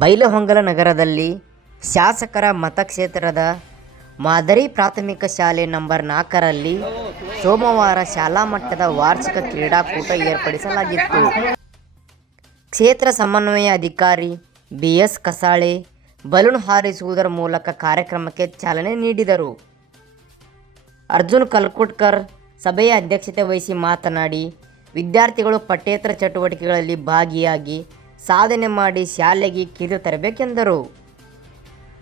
ಬೈಲಹೊಂಗಲ ನಗರದಲ್ಲಿ ಶಾಸಕರ ಮತಕ್ಷೇತ್ರದ ಮಾದರಿ ಪ್ರಾಥಮಿಕ ಶಾಲೆ ನಂಬರ್ ನಾಲ್ಕರಲ್ಲಿ ಸೋಮವಾರ ಶಾಲಾ ಮಟ್ಟದ ವಾರ್ಷಿಕ ಕ್ರೀಡಾಕೂಟ ಏರ್ಪಡಿಸಲಾಗಿತ್ತು. ಕ್ಷೇತ್ರ ಸಮನ್ವಯ ಅಧಿಕಾರಿ ಬಿ ಎಸ್ ಕಸಾಳೆ ಬಲೂನ್ ಹಾರಿಸುವುದರ ಮೂಲಕ ಕಾರ್ಯಕ್ರಮಕ್ಕೆ ಚಾಲನೆ ನೀಡಿದರು. ಅರ್ಜುನ್ ಕಲ್ಕುಟ್ಕರ್ ಸಭೆಯ ಅಧ್ಯಕ್ಷತೆ ವಹಿಸಿ ಮಾತನಾಡಿ, ವಿದ್ಯಾರ್ಥಿಗಳು ಪಠ್ಯೇತರ ಚಟುವಟಿಕೆಗಳಲ್ಲಿ ಭಾಗಿಯಾಗಿ ಸಾಧನೆ ಮಾಡಿ ಶಾಲೆಗೆ ಕಿರು ತರಬೇಕೆಂದರು.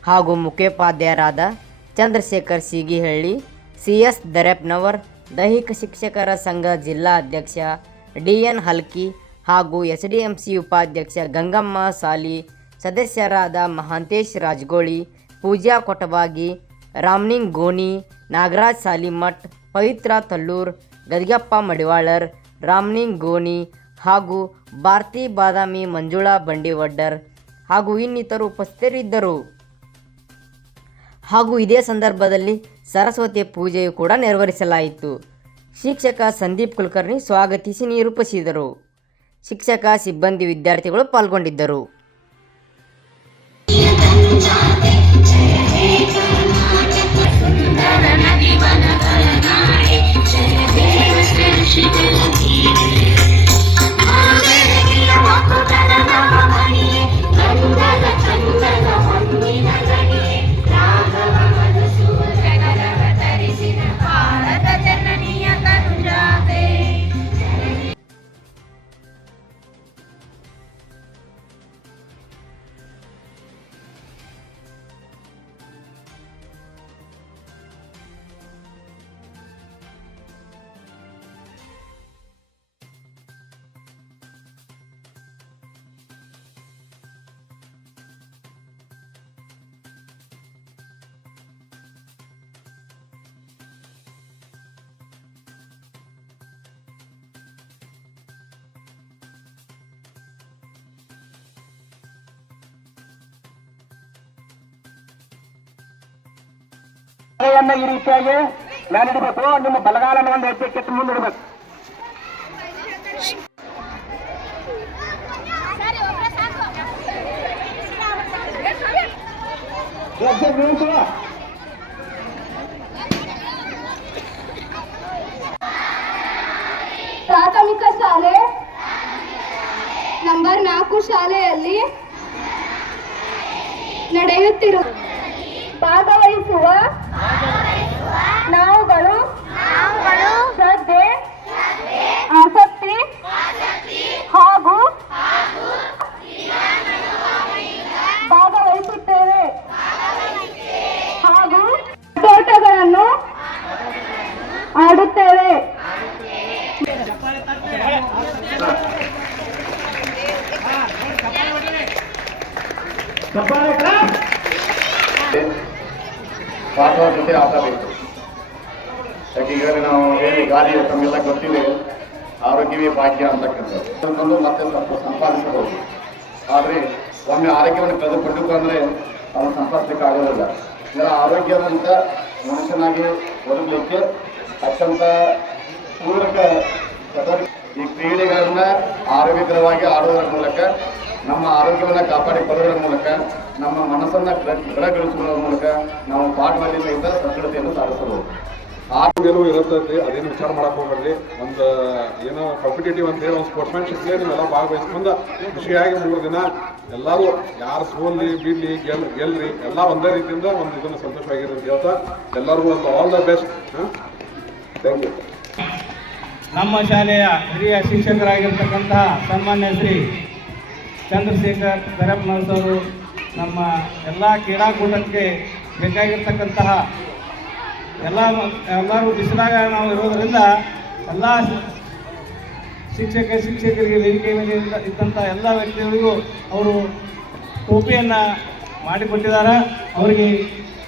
ಹಾಗೂ ಮುಖ್ಯೋಪಾಧ್ಯಾಯರಾದ ಚಂದ್ರಶೇಖರ್ ಸೀಗಿಹಳ್ಳಿ, ಸಿ ಎಸ್ ದರೆಪ್ನವರ್, ದೈಹಿಕ ಶಿಕ್ಷಕರ ಸಂಘ ಜಿಲ್ಲಾ ಅಧ್ಯಕ್ಷ ಡಿ ಎನ್ ಹಲ್ಕಿ ಹಾಗೂ ಎಸ್ ಡಿ ಎಂ ಸಿ ಉಪಾಧ್ಯಕ್ಷ ಗಂಗಮ್ಮ ಸಾಲಿ, ಸದಸ್ಯರಾದ ಮಹಾಂತೇಶ್ ರಾಜಗೋಳಿ, ಪೂಜಾ ಕೊಟವಾಗಿ ರಾಮ್ನಿಂಗ್ ಗೋಣಿ, ನಾಗರಾಜ್ ಸಾಲಿಮಠ್, ಪವಿತ್ರ ತಲ್ಲೂರ್, ಗದಿಗಪ್ಪ ಮಡಿವಾಳರ್, ರಾಮ್ನಿಂಗ್ ಗೋಣಿ ಹಾಗೂ ಭಾರತಿ ಬಾದಾಮಿ ಮಂಜುಳಾ ಬಂಡಿವಡ್ಡರ್ ಹಾಗೂ ಇನ್ನಿತರು ಉಪಸ್ಥಿತರಿದ್ದರು. ಹಾಗೂ ಇದೇ ಸಂದರ್ಭದಲ್ಲಿ ಸರಸ್ವತಿ ಪೂಜೆಯು ಕೂಡ ನೆರವೇರಿಸಲಾಯಿತು. ಶಿಕ್ಷಕ ಸಂದೀಪ್ ಕುಲಕರ್ಣಿ ಸ್ವಾಗತಿಸಿ ನಿರೂಪಿಸಿದರು. ಶಿಕ್ಷಕ, ಸಿಬ್ಬಂದಿ ವಿದ್ಯಾರ್ಥಿಗಳು ಪಾಲ್ಗೊಂಡಿದ್ದರು. ಭಾರತ ತಲೆಯನ್ನ ಈ ರೀತಿಯಾಗಿ ಮೇಲಿಡಬೇಕು ನಿಮ್ಮ ಬಲಗಾಲನ ಒಂದು ಹೆಜ್ಜೆ ಮುಂದಿಡಬೇಕು. ಪ್ರಾಥಮಿಕ ಶಾಲೆ ನಂಬರ್ ನಾಲ್ಕು ಶಾಲೆಯಲ್ಲಿ ನಡೆಯುತ್ತಿರುವ ಪಾಠದ ಜೊತೆ ಆಟ ಬೇಕು ಯಾಕೆ ನಾವು ಹೇಳಿ, ಗಾಳಿ ತಮಗೆಲ್ಲ ಗೊತ್ತಿದೆ, ಆರೋಗ್ಯವೇ ಭಾಗ್ಯ ಅಂತಕ್ಕಂಥದ್ದು. ಮತ್ತೆ ಸ್ವಲ್ಪ ಸಂಪಾದಿಸಬಹುದು. ಆದರೆ ಒಮ್ಮೆ ಆರೋಗ್ಯವನ್ನು ಕಳೆದುಕೊಂಡು ಅಂದರೆ ಅವನು ಸಂಪಾದಿಸಲಿಕ್ಕೆ ಆಗೋದಿಲ್ಲ. ಇದರ ಆರೋಗ್ಯವಂತ ಮನುಷ್ಯನಾಗಿ ಬದುಕಲಿಕ್ಕೆ ಅತ್ಯಂತ ಪೂರಕ ಈ ಕ್ರೀಡೆಗಳನ್ನ ಆರೋಗ್ಯಕರವಾಗಿ ಆಡುವುದರ ಮೂಲಕ ನಮ್ಮ ಆರೋಗ್ಯವನ್ನು ಕಾಪಾಡಿಕೊಳ್ಳುವುದರ ಮೂಲಕ ನಮ್ಮ ಮನಸ್ಸನ್ನು ದೃಢಗೊಳಿಸುವುದರ ಮೂಲಕ ನಾವು ಪಾಠದಲ್ಲಿ ಸಹಿತ ಸದೃಢತೆಯನ್ನು ಸಾಧಿಸಬಹುದು. ಗೆಲುವು ಇರುತ್ತೈತಿ ಅದೇನು ವಿಚಾರ ಮಾಡಕ್ ಹೋಗ್ಬೇಡ್ರಿ. ಒಂದು ಏನೋ ಕಾಂಪಿಟೇಟಿವ್ ಅಂತ ಹೇಳಿ ಒಂದು ಸ್ಪೋರ್ಟ್ಸ್ಮ್ಯಾನ್ಶಿಪ್ ನೀವೆಲ್ಲ ಭಾಗವಹಿಸ್ಕೊಂಡು ಖುಷಿಯಾಗಿ ಮೂರು ದಿನ ಎಲ್ಲರೂ ಯಾರು ಸೋಲ್ಲಿ ಬೀಳಲಿ ಗೆಲ್ ಗೆಲ್ರಿ ಎಲ್ಲ ಒಂದೇ ರೀತಿಯಿಂದ ಒಂದು ಇದನ್ನು ಸಂತೋಷವಾಗಿರಿ ಅಂತ ಹೇಳ್ತಾ ಎಲ್ಲರಿಗೂ ಒಂದು all the best thank you ನಮ್ಮ ಶಾಲೆಯ ಹಿರಿಯ ಶಿಕ್ಷಕರಾಗಿರ್ತಕ್ಕಂತಹ ಸನ್ಮಾನ್ಯ ಶ್ರೀ ಚಂದ್ರಶೇಖರ್ ಅವರು ನಮ್ಮ ಎಲ್ಲ ಕ್ರೀಡಾಕೂಟಕ್ಕೆ ಬೇಕಾಗಿರ್ತಕ್ಕಂತಹ ಎಲ್ಲ ಎಲ್ಲರೂ ಬಿಸಿಲಾಗ ನಾವು ಇರೋದರಿಂದ ಎಲ್ಲ ಶಿಕ್ಷಕ, ಶಿಕ್ಷಕರಿಗೆ ವೇದಿಕೆ ಮೇಲೆ ಇದ್ದ- ಇದ್ದಂಥ ಎಲ್ಲ ವ್ಯಕ್ತಿಗಳಿಗೂ ಅವರು ಟೋಪಿಯನ್ನು ಮಾಡಿಕೊಟ್ಟಿದ್ದಾರೆ. ಅವರಿಗೆ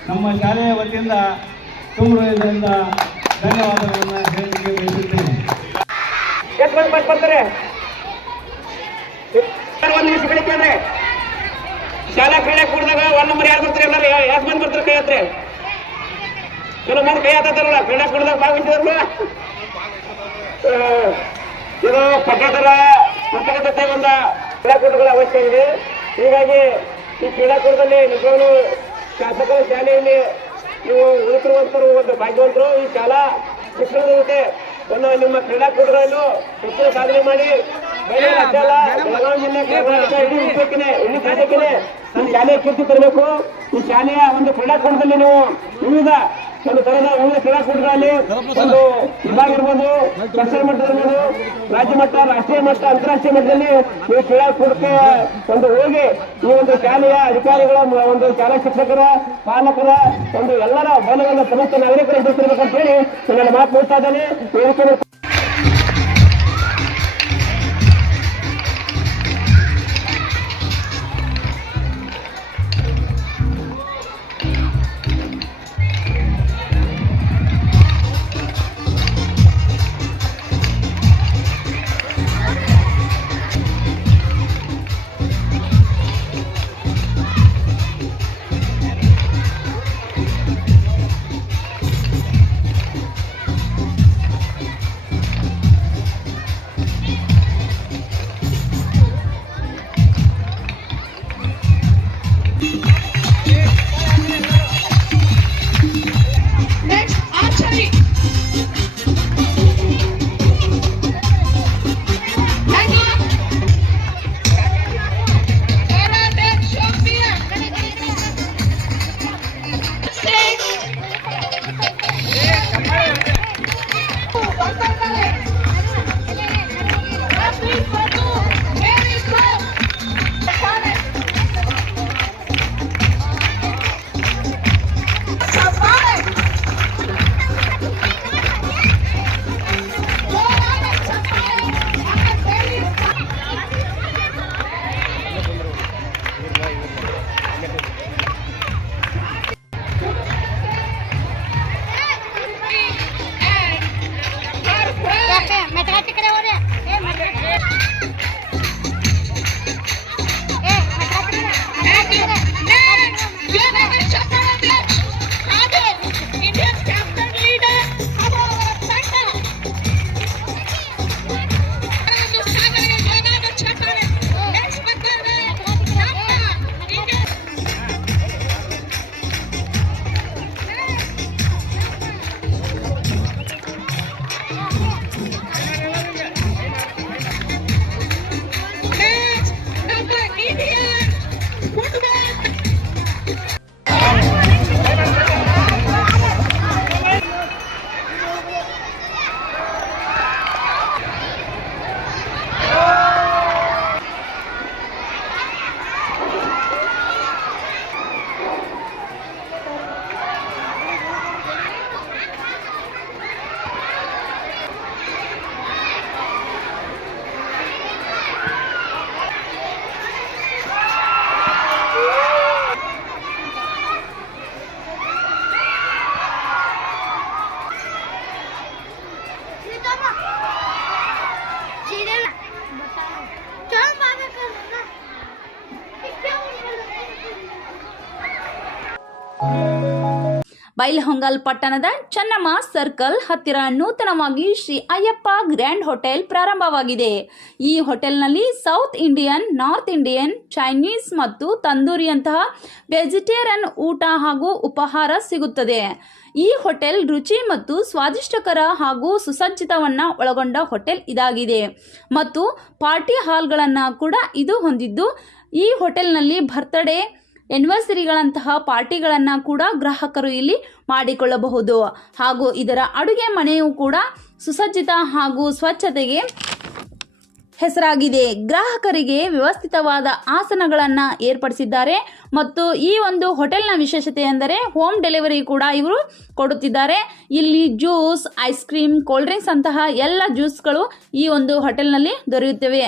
ನಮ್ಮ ಶಾಲೆಯ ವತಿಯಿಂದ ತುಂಬ ಧನ್ಯವಾದಗಳನ್ನು ಹೇಳಲಿಕ್ಕೆ ಬಯಸುತ್ತೇನೆ. ಬಂದು ಶಾಲಾ ಕ್ರೀಡೆ ಕೂಡಿದಾಗ ಒಂದ್ ನಂಬರ್ ಯಾರು ಬರ್ತಾರೆ ಎಲ್ಲರೂ? ಯಾಕೆ ಮಂದಿ ಬರ್ತಾರೆ ಕೈ ಹತ್ರ? ಕೆಲವು ಮಂದಿ ಕೈ ಹತ್ತಾರಲ್ಲ ಕ್ರೀಡಾ ಕೂಡಿದಾಗ ಭಾಗವಹಿಸಿದ್ರಲ್ಲ ಆ, ಇದು ಪಠ್ಯೇತರ ಪುಸ್ತಕದ ಒಂದು ಕ್ರೀಡಾಕೂಟಗಳ ಅವಶ್ಯಕ ಇದೆ. ಹೀಗಾಗಿ ಈ ಕ್ರೀಡಾಕೂಟದಲ್ಲಿ ನಿಜವಾಗ್ಲೂ ಶಾಸಕರ ಶಾಲೆಯಲ್ಲಿ ನೀವು ಉಳಿತಿರುವಂತರು ಒಂದು ಭಾಗ್ಯವಂತರು. ಈ ಶಾಲಾ ಶಿಕ್ಷಣದ ಜೊತೆ ಒಂದು ನಿಮ್ಮ ಕ್ರೀಡಾಕೂಟಗಳನ್ನು ಹೆಚ್ಚಿನ ಸಾಧನೆ ಮಾಡಿ ಬೆಳಗಾವಿ ಜಿಲ್ಲೆ ಕರ್ನಾಟಕ ಇಡೀ ಇಡೀ ಶಾಲೆಯ ಕೀರ್ತಿ ತರಬೇಕು. ಈ ಶಾಲೆಯ ಒಂದು ಕ್ರೀಡಾಕೂಟದಲ್ಲಿ ನೀವು ವಿವಿಧ ಒಂದು ತರದ ವಿವಿಧ ಕ್ರೀಡಾಕೂಟಗಳಲ್ಲಿ ಒಂದು ವಿಭಾಗ ಇರ್ಬೋದು ರಾಷ್ಟ್ರೀಯ ಮಟ್ಟ ಇರ್ಬೋದು ರಾಜ್ಯ ಮಟ್ಟ ರಾಷ್ಟ್ರೀಯ ಮಟ್ಟ ಅಂತಾರಾಷ್ಟ್ರೀಯ ಮಟ್ಟದಲ್ಲಿ ಈ ಕ್ರೀಡಾಕೂಟಕ್ಕೆ ಒಂದು ಹೋಗಿ ಈ ಒಂದು ಶಾಲೆಯ ಅಧಿಕಾರಿಗಳ ಒಂದು ಶಾಲಾ ಶಿಕ್ಷಕರ ಪಾಲಕರ ಒಂದು ಎಲ್ಲರ ಬಲವನ್ನು ಸಮಸ್ತ ನಾಗರಿಕರು ಅಂತ ಹೇಳಿ ನನ್ನ ಮಾತು ಹೇಳ್ತಾ ಇದ್ದೇನೆ. ಬೈಲಹೊಂಗಲ್ ಪಟ್ಟಣದ ಚನ್ನಮ್ಮ ಸರ್ಕಲ್ ಹತ್ತಿರ ನೂತನವಾಗಿ ಶ್ರೀ ಅಯ್ಯಪ್ಪ ಗ್ರ್ಯಾಂಡ್ ಹೋಟೆಲ್ ಪ್ರಾರಂಭವಾಗಿದೆ. ಈ ಹೋಟೆಲ್ನಲ್ಲಿ south Indian, north Indian, Chinese ಮತ್ತು ತಂದೂರಿಯಂತಹ ವೆಜಿಟೇರಿಯನ್ ಊಟ ಹಾಗೂ ಉಪಹಾರ ಸಿಗುತ್ತದೆ. ಈ ಹೋಟೆಲ್ ರುಚಿ ಮತ್ತು ಸ್ವಾದಿಷ್ಟಕರ ಹಾಗೂ ಸುಸಜ್ಜಿತವನ್ನು ಒಳಗೊಂಡ ಹೋಟೆಲ್ ಇದಾಗಿದೆ. ಮತ್ತು ಪಾರ್ಟಿ ಹಾಲ್ಗಳನ್ನು ಕೂಡ ಇದು ಹೊಂದಿದ್ದು, ಈ ಹೋಟೆಲ್ನಲ್ಲಿ ಬರ್ತ್ಡೇ ಎನಿವರ್ಸರಿಗಳಂತಹ ಪಾರ್ಟಿಗಳನ್ನು ಕೂಡ ಗ್ರಾಹಕರು ಇಲ್ಲಿ ಮಾಡಿಕೊಳ್ಳಬಹುದು. ಹಾಗೂ ಇದರ ಅಡುಗೆ ಮನೆಯು ಕೂಡ ಸುಸಜ್ಜಿತ ಹಾಗೂ ಸ್ವಚ್ಛತೆಗೆ ಹೆಸರಾಗಿದೆ. ಗ್ರಾಹಕರಿಗೆ ವ್ಯವಸ್ಥಿತವಾದ ಆಸನಗಳನ್ನು ಏರ್ಪಡಿಸಿದ್ದಾರೆ ಮತ್ತು ಈ ಒಂದು ಹೋಟೆಲ್ನ ವಿಶೇಷತೆ ಎಂದರೆ ಹೋಮ್ ಡೆಲಿವರಿ ಕೂಡ ಇವರು ಕೊಡುತ್ತಿದ್ದಾರೆ. ಇಲ್ಲಿ juice, ice cream, cold drinks ಅಂತಹ ಎಲ್ಲ ಜ್ಯೂಸ್ಗಳು ಈ ಒಂದು ಹೋಟೆಲ್ನಲ್ಲಿ ದೊರೆಯುತ್ತವೆ.